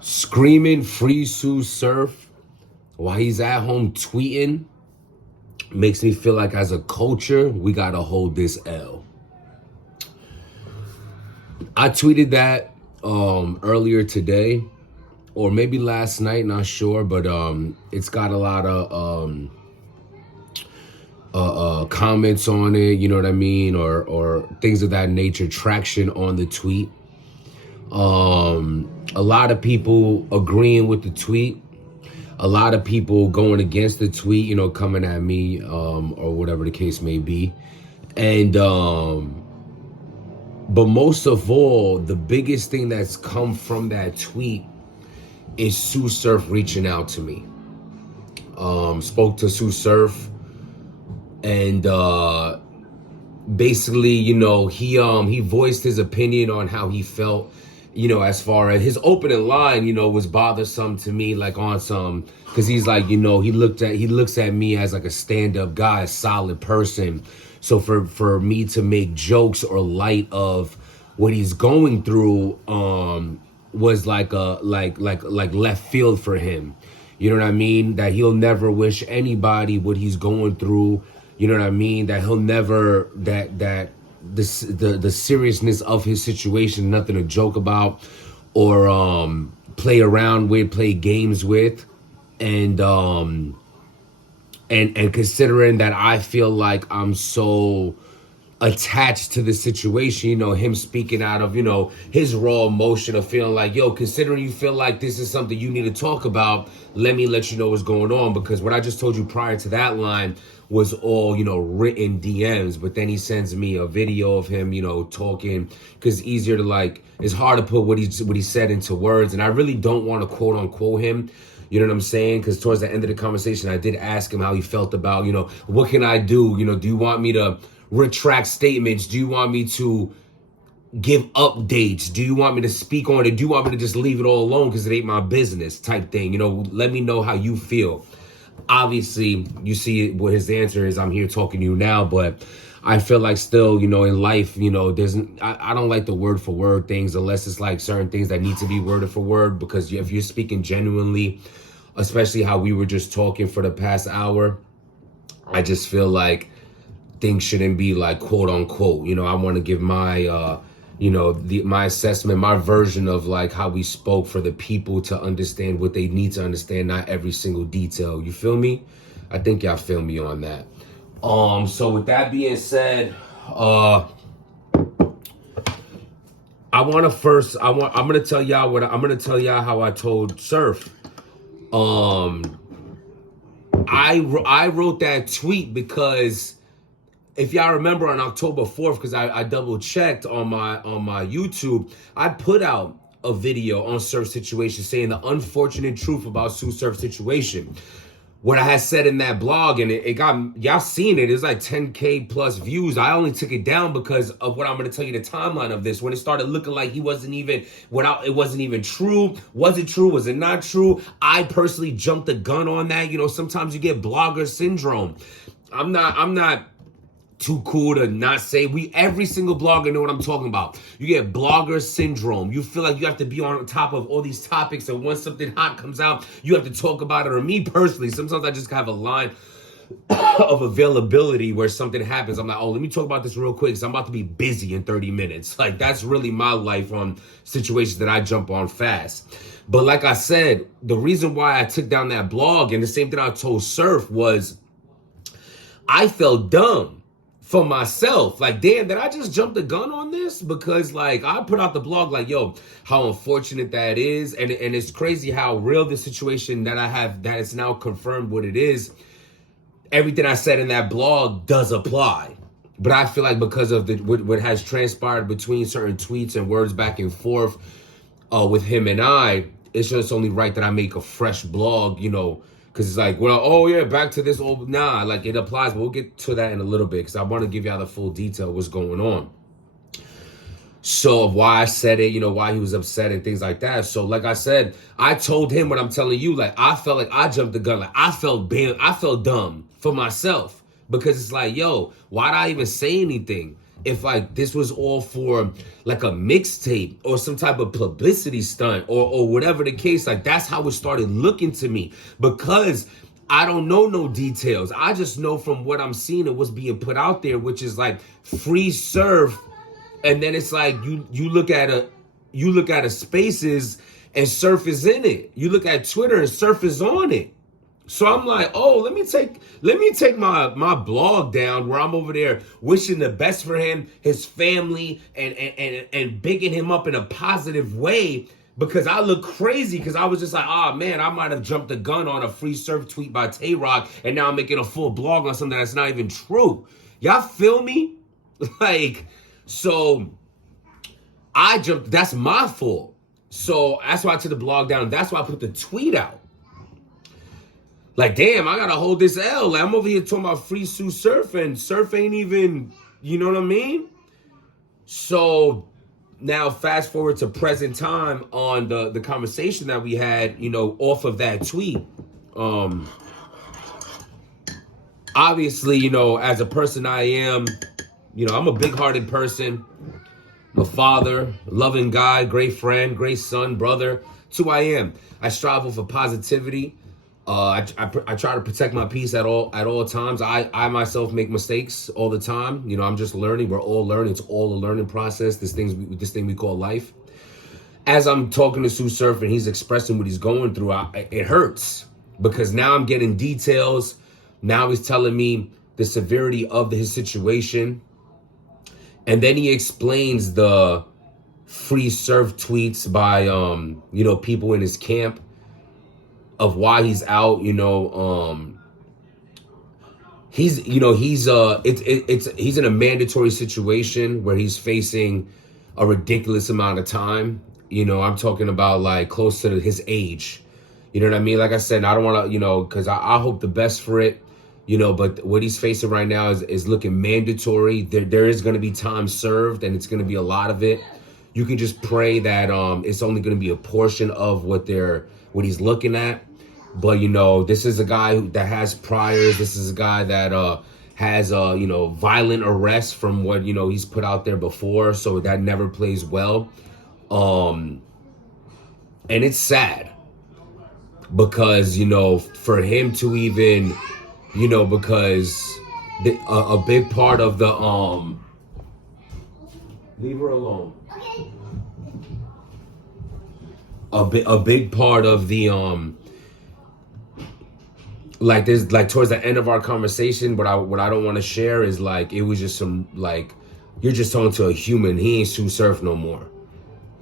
Screaming free Sue Surf while he's at home tweeting makes me feel like as a culture, we gotta hold this L. I tweeted that earlier today, or maybe last night, not sure, but it's got a lot of comments on it, you know what I mean, or things of that nature, traction on the tweet. A lot of people agreeing with the tweet, a lot of people going against the tweet, you know, coming at me, or whatever the case may be. And but most of all, the biggest thing that's come from that tweet is Sue Surf reaching out to me. Spoke to Sue Surf, and basically, you know, he voiced his opinion on how he felt, you know, as far as his opening line, you know, was bothersome to me, like on some, because he's like, you know, he looks at me as like a stand-up guy, a solid person. So for me to make jokes or light of what he's going through was like left field for him. You know what I mean? That he'll never wish anybody what he's going through. You know what I mean? That he'll never, the seriousness of his situation, nothing to joke about or play around with, play games with. And considering that I feel like I'm so attached to the situation, you know, him speaking out of, you know, his raw emotion of feeling like, yo, considering you feel like this is something you need to talk about, let me let you know what's going on. Because what I just told you prior to that line was all, you know, written DMs. But then he sends me a video of him, you know, talking, because it's easier to, like, it's hard to put what he said into words. And I really don't want to quote unquote him. You know what I'm saying? Because towards the end of the conversation, I did ask him how he felt about, you know, what can I do? You know, do you want me to retract statements? Do you want me to give updates? Do you want me to speak on it? Do you want me to just leave it all alone because it ain't my business type thing? You know, let me know how you feel. Obviously, you see what his answer is. I'm here talking to you now, but I feel like still, you know, in life, you know, I don't like the word for word things unless it's like certain things that need to be worded for word, because if you're speaking genuinely, especially how we were just talking for the past hour, I just feel like things shouldn't be like quote unquote. You know, I want to give my you know, my assessment, my version of like how we spoke for the people to understand what they need to understand, not every single detail. You feel me? I think y'all feel me on that. So with that being said, I'm gonna tell y'all how I told Surf. I wrote that tweet because if y'all remember on October 4th, because I double checked on my YouTube, I put out a video on Surf's situation saying the unfortunate truth about Sue Surf's situation. What I had said in that blog, and it got, y'all seen it, it's like 10K plus views. I only took it down because of what I'm going to tell you, the timeline of this. When it started looking like he wasn't even, it wasn't even true. Was it true? Was it not true? I personally jumped the gun on that. You know, sometimes you get blogger syndrome. I'm not too cool to not say. Every single blogger know what I'm talking about. You get blogger syndrome. You feel like you have to be on top of all these topics, and once something hot comes out, you have to talk about it. Or me personally, sometimes I just have a line of availability where something happens. I'm like, oh, let me talk about this real quick because I'm about to be busy in 30 minutes. Like, that's really my life on situations that I jump on fast. But like I said, the reason why I took down that blog, and the same thing I told Surf, was I felt dumb for myself. Like, damn, did I just jump the gun on this? Because like I put out the blog like, yo, how unfortunate that is. And it's crazy how real the situation that I have, that it's now confirmed what it is. Everything I said in that blog does apply. But I feel like because of what has transpired between certain tweets and words back and forth with him and I, it's just only right that I make a fresh blog, you know, because it's like, well, oh yeah, back to this old, nah, like it applies, but we'll get to that in a little bit because I want to give y'all the full detail of what's going on. So of why I said it, you know, why he was upset and things like that. So like I said, I told him what I'm telling you, like I felt like I jumped the gun, like I felt dumb for myself because it's like, yo, why'd I even say anything? if like this was all for like a mixtape or some type of publicity stunt or whatever the case. Like that's how it started looking to me, because I don't know no details. I just know from what I'm seeing and what's being put out there, which is like free surf. And then it's like you look at a Spaces and Surf is in it. You look at Twitter and Surf is on it. So I'm like, oh, let me take my blog down where I'm over there wishing the best for him, his family, and bigging him up in a positive way, because I look crazy, because I was just like, oh man, I might have jumped the gun on a free surf tweet by Tay Rock, and now I'm making a full blog on something that's not even true. Y'all feel me? Like, so I jumped, that's my fault. So that's why I took the blog down. That's why I put the tweet out. Like, damn, I gotta hold this L. Like, I'm over here talking about free Sue Surf, and Surf ain't even, you know what I mean? So now fast forward to present time on the conversation that we had, you know, off of that tweet. Obviously, you know, as a person I am, you know, I'm a big-hearted person. I'm a father, loving guy, great friend, great son, brother. It's who I am. I strive for positivity. I try to protect my peace at all times. I myself make mistakes all the time. You know, I'm just learning. We're all learning. It's all a learning process. This thing we call life. As I'm talking to Sue Surf and he's expressing what he's going through, it hurts, because now I'm getting details. Now he's telling me the severity of his situation. And then he explains the free surf tweets by, you know, people in his camp, of why he's out. You know, he's in a mandatory situation where he's facing a ridiculous amount of time. You know, I'm talking about like close to his age. You know what I mean? Like I said, I don't want to, you know, because I hope the best for it. You know, but what he's facing right now is looking mandatory. There is going to be time served, and it's going to be a lot of it. You can just pray that it's only going to be a portion of what he's looking at. But, you know, this is a guy that has priors. This is a guy that has, you know, violent arrests from what, you know, he's put out there before. So that never plays well. And it's sad, because, you know, for him to even... You know, because a big part of the leave her alone. A big part of the like there's like towards the end of our conversation, what I don't want to share is like, it was just some, like, you're just talking to a human. He ain't Sue Surf no more.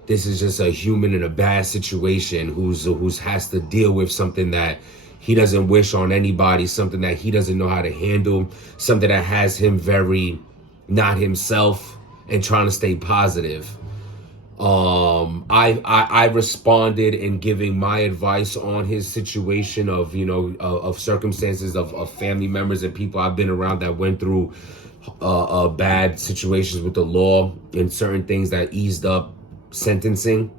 This is just a human in a bad situation who's has to deal with something that he doesn't wish on anybody, something that he doesn't know how to handle, something that has him very not himself and trying to stay positive. I responded in giving my advice on his situation of, you know, of circumstances of family members and people I've been around that went through bad situations with the law and certain things that eased up sentencing.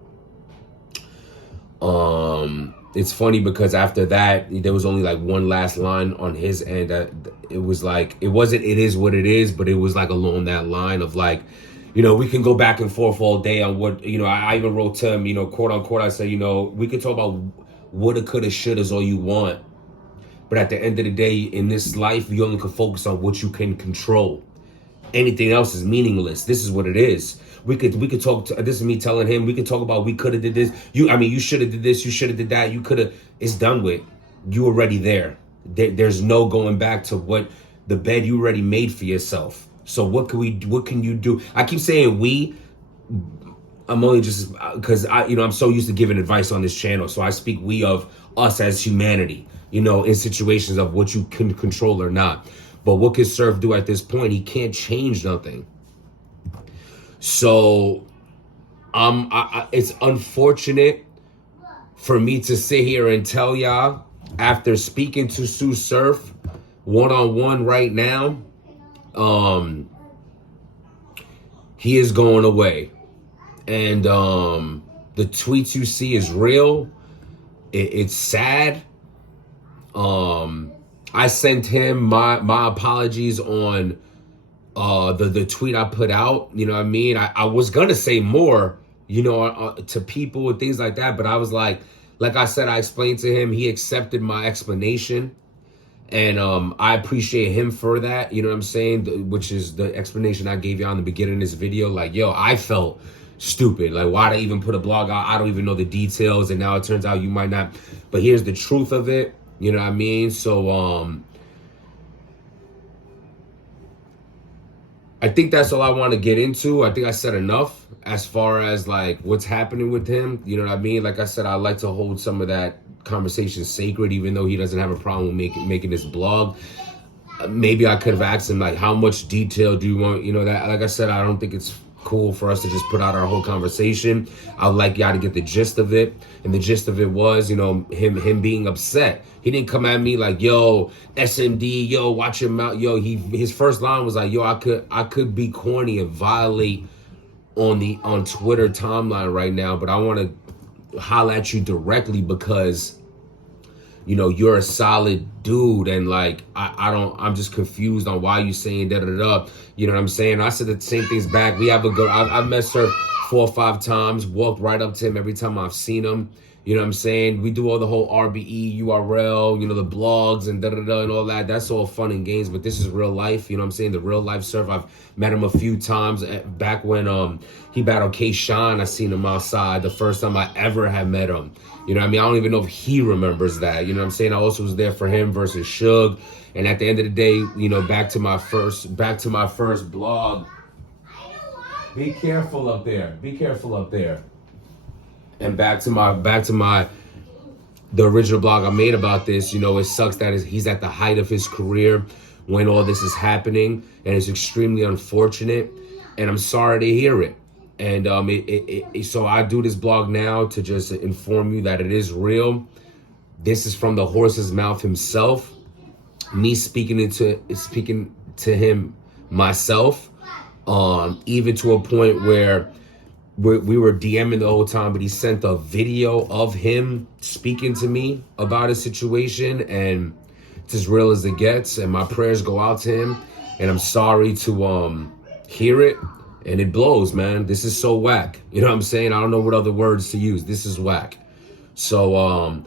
It's funny because after that, there was only like one last line on his end. It was like, it wasn't, it is what it is, but it was like along that line of like, you know, we can go back and forth all day on what, you know, I even wrote to him, you know, quote unquote, I said, you know, we could talk about woulda, coulda, shouldas all you want. But at the end of the day, in this life, you only can focus on what you can control. Anything else is meaningless. This is what it is. We could talk to, this is me telling him, we could talk about we could have did this. You should have did this, you should have did that, you could have, it's done with. You already there. There's no going back to what the bed you already made for yourself. So what can you do? I keep saying we, I'm only just, because I'm so used to giving advice on this channel. So I speak we of us as humanity, you know, in situations of what you can control or not. But what can Surf do at this point? He can't change nothing. So it's unfortunate for me to sit here and tell y'all, after speaking to Sue Surf one-on-one right now, he is going away. And the tweets you see is real. It's sad. I sent him my apologies on the tweet I put out, you know what I mean? I was gonna say more, you know, to people and things like that, but I was like I said, I explained to him, he accepted my explanation. And I appreciate him for that, you know what I'm saying? Which is the explanation I gave you on the beginning of this video. Like, yo, I felt stupid. Like, why'd I even put a blog out? I don't even know the details. And now it turns out you might not. But here's the truth of it. You know what I mean? So I think that's all I want to get into. I think I said enough as far as like what's happening with him. You know what I mean? Like I said, I like to hold some of that conversation sacred, even though he doesn't have a problem with making this blog. Maybe I could have asked him like, how much detail do you want? You know, that, like I said, I don't think it's cool for us to just put out our whole conversation. I'd like y'all to get the gist of it. And the gist of it was, you know, him being upset. He didn't come at me like, yo, SMD, yo, watch your mouth. Yo, his first line was like, yo, I could be corny and violate on Twitter timeline right now, but I want to holler at you directly because, you know, you're a solid dude, and like I'm just confused on why you saying da da da. You know what I'm saying? I said the same things back. We have a good. I've met her 4 or 5 times. Walked right up to him every time I've seen him. You know what I'm saying? We do all the whole RBE, URL, you know, the blogs and da da da and all that. That's all fun and games, but this is real life. You know what I'm saying? The real life surf. I've met him a few times back when he battled K-Shine. I seen him outside the first time I ever had met him. You know what I mean? I don't even know if he remembers that. You know what I'm saying? I also was there for him versus Suge. And at the end of the day, you know, back to my first blog. Be careful up there. Be careful up there. And back to the original blog I made about this. You know, it sucks that he's at the height of his career when all this is happening, and it's extremely unfortunate. And I'm sorry to hear it. And so I do this blog now to just inform you that it is real. This is from the horse's mouth himself. Me speaking to him myself. Even to a point where we were DMing the whole time, but he sent a video of him speaking to me about a situation, and it's as real as it gets. And my prayers go out to him, and I'm sorry to hear it. And it blows, man. This is so whack. You know what I'm saying? I don't know what other words to use. This is whack. So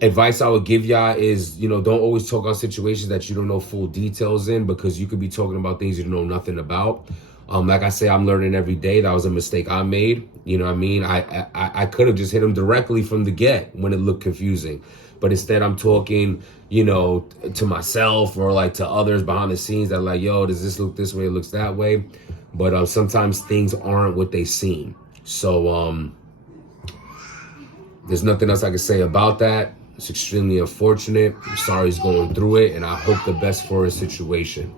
advice I would give y'all is, you know, don't always talk on situations that you don't know full details in, because you could be talking about things you don't know nothing about. Like I say, I'm learning every day. That was a mistake I made. You know what I mean? I could have just hit him directly from the get when it looked confusing. But instead I'm talking, you know, to myself or like to others behind the scenes that like, yo, does this look this way? It looks that way. But sometimes things aren't what they seem. So there's nothing else I can say about that. It's extremely unfortunate. I'm sorry he's going through it, and I hope the best for his situation.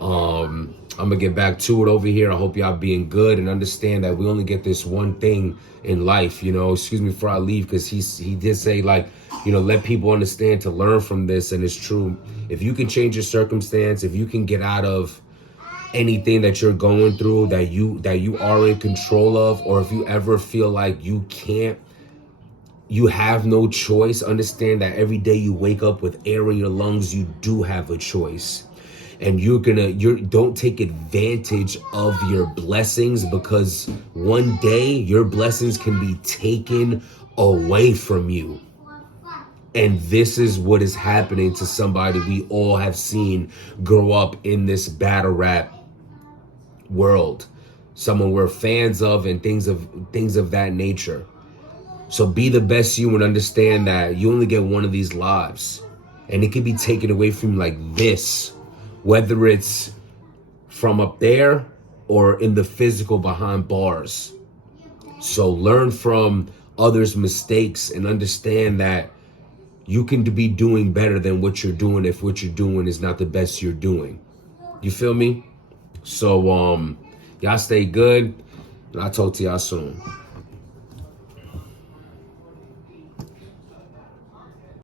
I'm gonna get back to it over here. I hope y'all being good and understand that we only get this one thing in life. You know, excuse me before I leave, because he did say, like, you know, let people understand to learn from this, and it's true. If you can change your circumstance, if you can get out of anything that you're going through that you are in control of, or if you ever feel like you can't, you have no choice, understand that every day you wake up with air in your lungs, you do have a choice. And don't take advantage of your blessings, because one day your blessings can be taken away from you. And this is what is happening to somebody we all have seen grow up in this battle rap world, someone we're fans of, and things of that nature. So be the best you, and understand that you only get one of these lives, and it can be taken away from you like this, whether it's from up there or in the physical behind bars. So learn from others' mistakes and understand that you can be doing better than what you're doing if what you're doing is not the best you're doing. You feel me? So y'all stay good, and I'll talk to y'all soon.